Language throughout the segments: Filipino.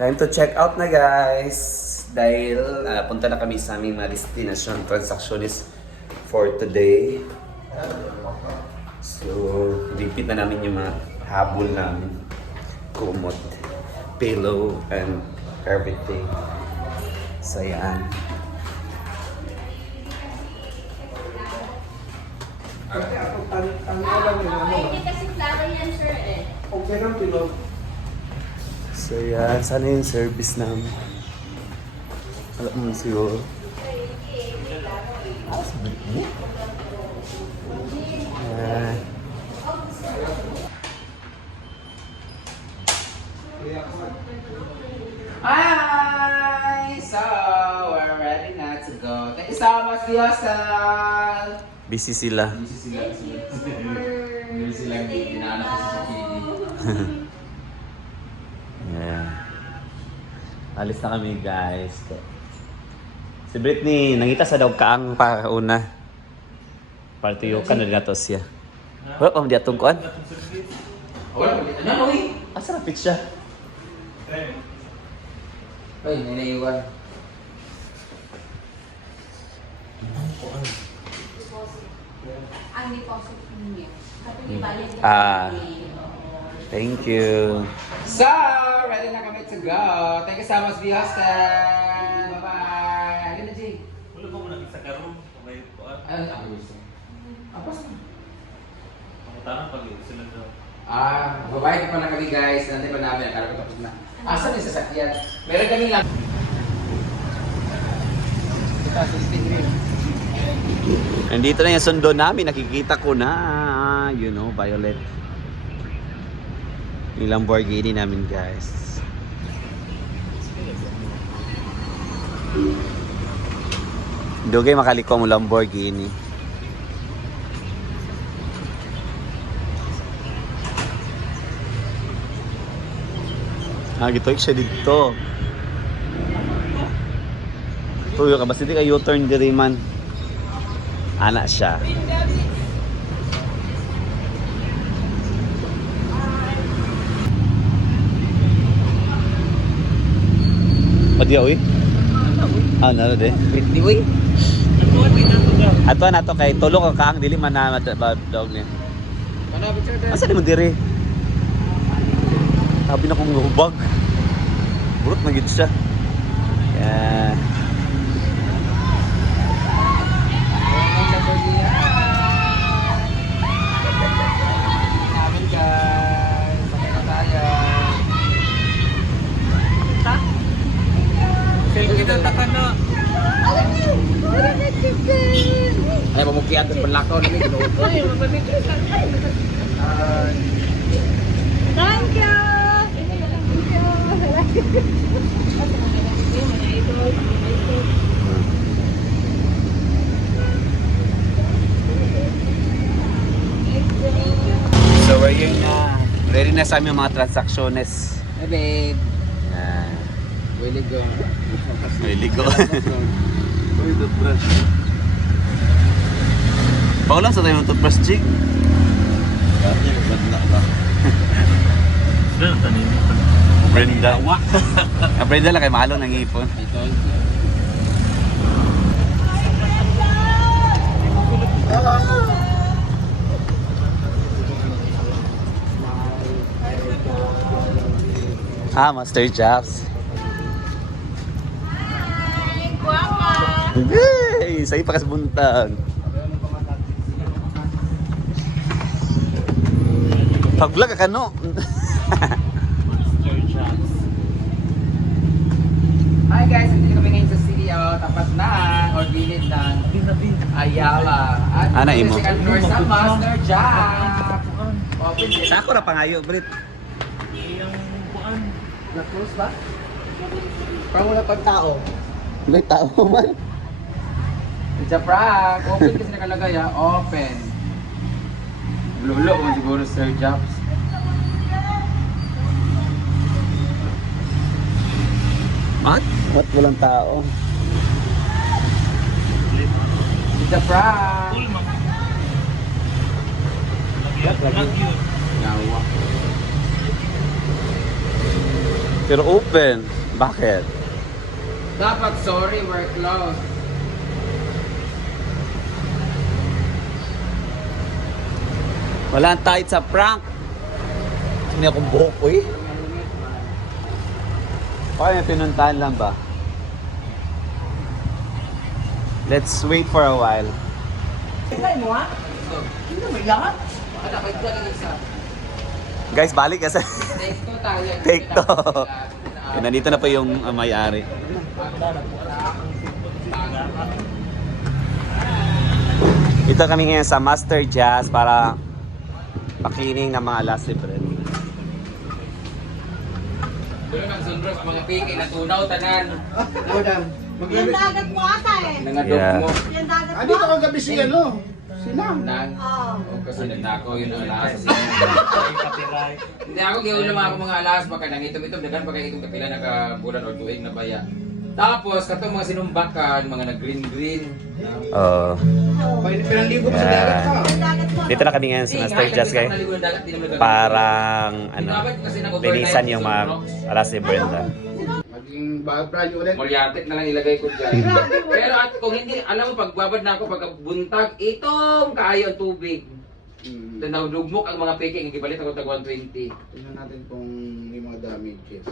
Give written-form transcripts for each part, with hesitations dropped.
Time to check out na guys. Dahil punta na kami sa aming mga destination transactions for today. So, repeat na namin yung mga habol namin. Kumot, pillow, and everything. So, yan. Hindi kasi flower yan, sir eh. Okay lang, pilot. So, yan. Sana yung service namin. Alam mo siguro. Yan. Hi! So, we're ready now to go. Thank you so much, Diosal! Busy sila. Busy sila, ginaanak ko sa Kini. Yeah. Alis na kami guys. Si Britney, nangita sa daw kaang para una. Partiyo ka na dito siya. Wala pa mo di atong kuan? Wala, ano mo eh? Asa na siya? Ay, may naiwan. Ang deposit niya. Kapag ibayad niya. Thank you. So, ready na kami to go. Thank you so much, Diosal! Bye-bye! Halika na, Jay. Wala ko muna isa karon, may kuan. Ano ang gusto? Apa sa? Pangutanan pag sila daw. Babayad pa na kami guys. Nantay pa namin. Akala ko tapos na. Asan yung sasakyan? Meron kami lang. Ito, 16 green. Nandito na yung sundo namin. Nakikita ko na. You know, Violet. Yung Lamborghini namin guys. Dugay makaliko mo Lamborghini. Gito siya dito. Tuyo ka, basta di ka U-turn diri man. Anak siya. Padi oy. Nalo de. Britney, uy. Ato na to kay tulo ka kaang dili man na dog ni. Ano, picture Asa di mo diri? Sabi na kong hubag. Burot na gid siya. Yeah. Namin guys. Sakay na tayo. Selfie na taka na. Ay, mamukiat ng panlakaw namin. Thank you! So we're here na. Ready na sa aming mga transacciones. Hey babe. Yeah. Willy go. May ligo. Uy, toothbrush. Paulan sa tayo ng toothbrush, Jig. Dati, maganda ka. Sila na tanin. Brenda. Brenda lang kay malo ng ipon. Ito. Master Jobs. Ay, guwapa! Hey, sa'yo pa kasbuntag. Pag-vlog ka no? Hi guys, hindi kami ngayon sa studio. Tapat na, or gilid na. Ayala. At Ana, imo. second floor sa Master Job. Open din. Sa ako na pangayo, Brit. Iyang kuan. Na-close ba? Parang wala pang tao. May tao man. It's a prank. Open kasi nakalagay ha. Open. Lulo mo siguro Sir Jobs. What? What? Walang tao. It's a prank. Cool man. Lagi yun. Yawa. Pero open. Bakit? Dapat sorry, we're closed. Wala tight sa prank. Hindi akong buhok, uy. Baka may pinuntahan lang ba? Let's wait for a while. Guys, balik kasi. Take two tayo. Take two. Nandito na po yung may-ari. Ito kami ngayon sa Master Jazz para pakining ng mga last bread. Doon ang sunros, mga piki, natunaw, tanan. Yung dagat mo ata eh. Nangadog Yeah. mo. Yung dagat mo. Dito kagabi si ano? Sinang. Nang. Oo. Kasi nagnakaw yun ang alas. Hindi ako gawin naman ako mga alas, baka nangitom-itom, dagan baka itong kapila nakabulan o tuig na baya. Tapos, katong mga sinumbakan, mga nag-green-green. Oh. Pinanligo pa sa dagat ka. Yung dagat mo. Dito na kami ngayon sa Master Jazz guys. Parang linisan yung mga alas ni Brenda. Maging brand ulit. Moriatic na lang ilagay ko dyan. Pero at kung hindi, alam mo, pagbabad na ako, pagbuntag, itong kaayo ang tubig. Then nagdugmok ang mga peking, igibalit ako tag 120. Tingnan natin kung may mga damages.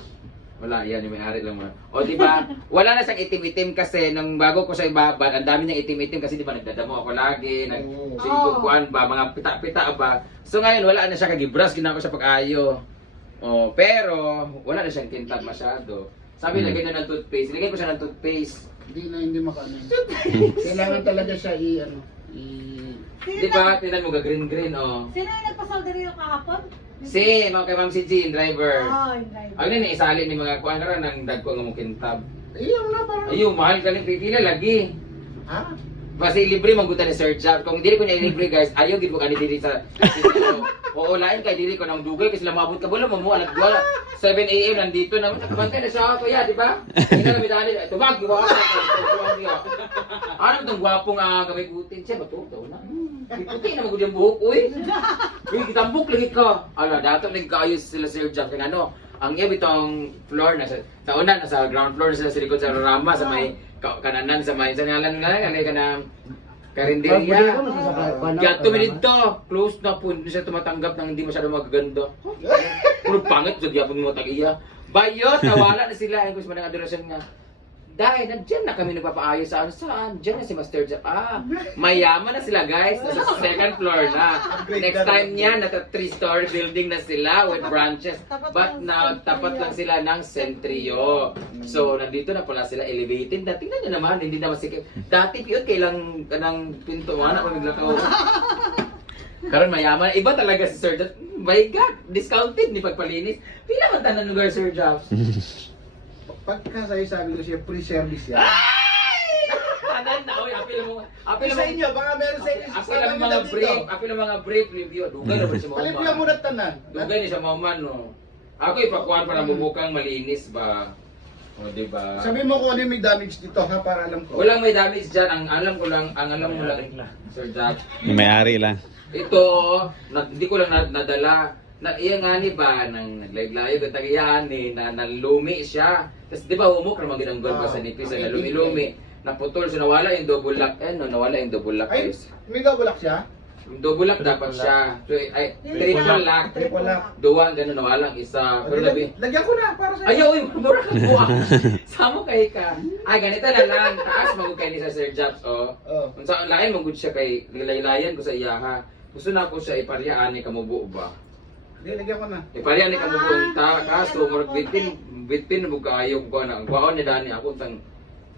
Wala, yan, yung may-ari lang mo. O di ba? Wala na siyang itim-itim kasi nung bago ko siya ibabad, ang dami niyang itim-itim kasi di ba nagdadamo ako lagi, nagsintukuan ba, mga pita-pita ba. So ngayon wala na siya kagibras, ginako siya pag-ayo. O, pero wala na siyang tintab masyado. Sabi lagay na ng toothpaste, lagay ko siya ng toothpaste. Hindi makaano. Kailangan talaga siya Di ba? Tingnan mo, green-green, o. Sino yung nagpasolderyo kahapon? Si, mga kay Ma'am si Jean, driver. Oo, yung driver. Ang na isali ni mga kuan ra nang dagko nga mong kintab. Iyon na parang. Ayun, mahal ka ni pipila lagi. Ha? Basta libre man gutan ni Sir Job. Kung dili ko niya libre guys, ayaw gid ko kani diri sa oo, lain kay diri ko nang dugay kasi lamabot ka bulo mo alas 2 7 AM nandito na nakabantay na siya kuya, di ba? Hindi na kami dali. Tubag giwa ka. Ano tong gwapong gamay gutin siya batuto na. Puti na magud yung buhok uy. Uy, kitambok lagi ka. Ala, dato nag kaayos sila Sir Job kay ano. Ang iya bitong floor na sa una nasa ground floor sila sa likod sa Rama sa may kananan sa may sangalan nga kanay kana karinderya. Gato minid to, close na po, hindi siya tumatanggap ng hindi masyado magaganda. Puro pangit sa gyapon mo tag-iya. Bayot, nawala na sila ay gusto man ang adorasyon nga. Dahil nandiyan na kami nagpapaayos saan? Diyan na si Master Jeff. Mayaman na sila guys. Nasa second floor na. Next time niya, nasa 3-story building na sila with branches. But now, tapat lang sila ng Centrio. So, nandito na pala sila elevated. Tingnan niyo naman, hindi na masikip. Dati piyot, kailang kanang pinto mo na paglakaw. Karon mayaman. Iba talaga si Sir Jeff. My God, discounted ni pagpalinis. Pila man tanan lugar Sir Jeff? Pagka sa'yo sabi ko siya, free service yan. Tanan na, oy, apil mo. Apil Sa inyo, baka meron sa inyo. Apil ang mga brief, apil ang mga brief review. Dugay na ba si Mauman? Palipyan mo na tanan. Dugay ni sa Mauman, no. Ako ipakuan para mumukang malinis ba. O, di ba? Sabi mo kung ano yung may damage dito ha, para alam ko. Walang may damage dyan. Ang alam mo lang, Sir Jack. Yung may-ari lang. Ito, hindi ko lang nadala. Iya nga ni ba, nang naglaylayo ka tagiyan ni, nalumi siya. Tapos di ba umok naman ginanggol pa sa nipis, na lumi-lumi. Naputol, so nawala yung double lock. Nawala yung double lock. Ay, Guys. may double lock siya? Yung double lock dapat siya. So, ay, triple lock. Triple lock. Duwa, gano'n, nawalang isa. Pero labi, Lagyan ko na, para sa'yo. ayaw, mura ka buwa. Samo kay ka. Ay, ganito na lang. Taas, magod kay ni sa Sir Jobs, oh. Oh. Kung saan, lain, magod siya kay, lilaylayan ko sa iyaha. Gusto na ako siya iparyaan ni kamubo ba? Hindi, lagyan ko na. Iparyaan ni kamubo, kaso, murag bitin na kayo ko na. Ang kwaon ni Dani, ako tang,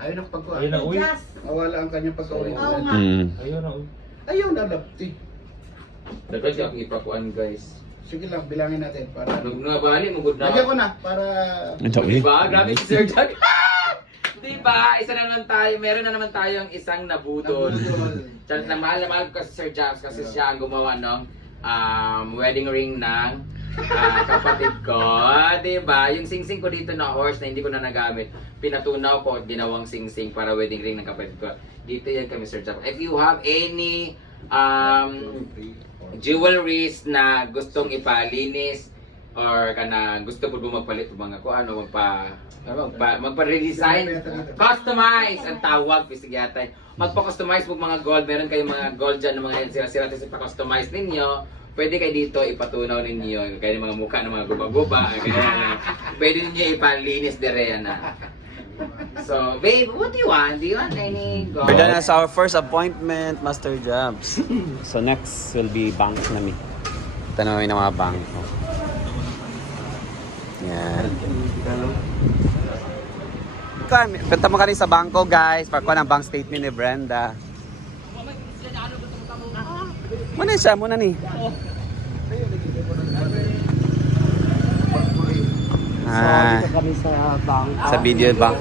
Ayaw na pagkuha. Ayun na, uy. Just. Nawala ang kanyang Oo pagka-original. nga. Ayun na, uy. Ayaw na, lapti. dapat siya akong ipakuan, guys. Sige lang, bilangin natin para... Nung nabali, magod na. Lagyan ko na, para... Diba? Grabe si Sir Jack. Diba? Isa na naman tayo. Meron na naman tayong isang nabudol. Charot na mahal ko si Sir Jack kasi siya ang gumawa ng wedding ring ng kapatid ko. Diba? Yung sing-sing ko dito na horse na hindi ko na nagamit, pinatunaw ko at ginawang sing-sing para wedding ring ng kapatid ko. Dito yan kami Sir Jack. If you have any jewelries na gustong ipalinis, or kanang gusto po mo magpalit og mga kuano magpa-redesign, customize ang tawag pisigatan. Magpa-customize po mga gold, meron kayong mga gold dyan na mga sira-sira tapos ipa-customize ninyo. Pwede kayo dito ipatunaw ninyo kayo mga mukha ng mga guba-guba, pwede ninyo ipalinis dire na. So, babe, what do you want? Do you want any gold? We're done as our first appointment, Master Jobs. So next will be bank namin. Tanawin ng mga bangko. Yan. Punta mo kami sa bangko, guys. Para ko ng bank statement ni Brenda. Muna siya, muna ni. Kami sa bank. Sa video bank.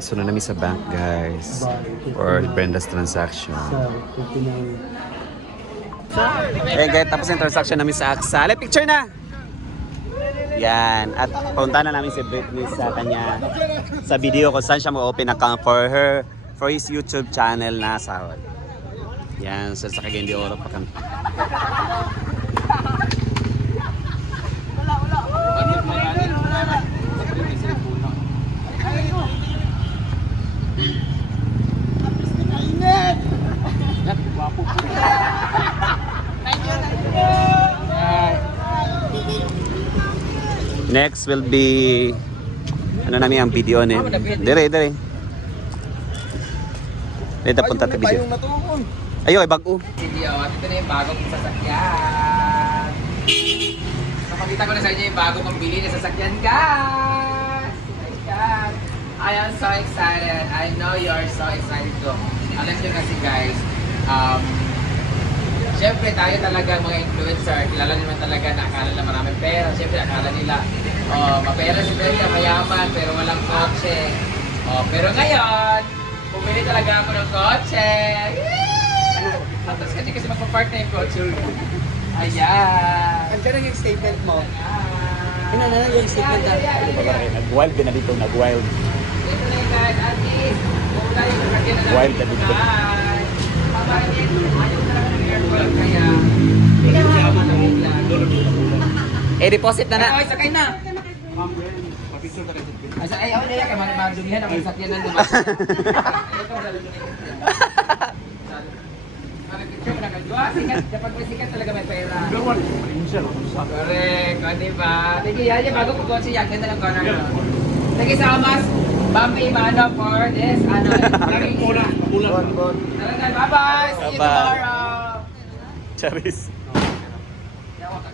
So na namin sa bank, guys. For Brenda's transaction. Eh guys, tapos yung transaction namin sa AXA. Alay, picture na! Yan. At punta na namin si Britney sa kanya sa video kung saan siya mag-open account for his YouTube channel na sahod. Yan. So sa Cagayan de Oro pa kami. Next will be ano namin ang video ni. Dire. Dito punta ta video. Ayo ay bago. Video, ito na yung bagong sasakyan. Napakita ko na sa inyo yung bago kong bili na sasakyan, guys! Ayan. I am so excited. I know you are so excited too. Alam nyo kasi guys, syempre tayo talaga mga influencer, kilala naman talaga na akala na maraming pera. Syempre akala nila, mapera si Brenda, mayaman, pero walang kotse. Pero ngayon, pumili talaga ako ng kotse. Tapos kasi magpa-park na yung kotse. Ayan. Andiyan ang yung statement mo. Ano na yung statement na? Nag-wild din na dito, nag-wild. Ito na yung guys, at least, wala yung sasakyan na natin. Wild na dito. Guys, pamanin, ayaw talaga ng aircon, kaya hindi ka makakamalamig lang. Deposit na na. Ay, sakay na! Ay, sakay, ako na yan, kaya madumihan ang sasakyan na naman. Picture mo na kadwa, sikat, kapag may sikat talaga may pera. Correct, o diba? Thank you, yan, bago ko kotse yan, ganda ng corner. Thank you so much, Bumpy Mano, for this, laging muna, bye-bye, see you Bye-bye. tomorrow. Charis. Yawa ka.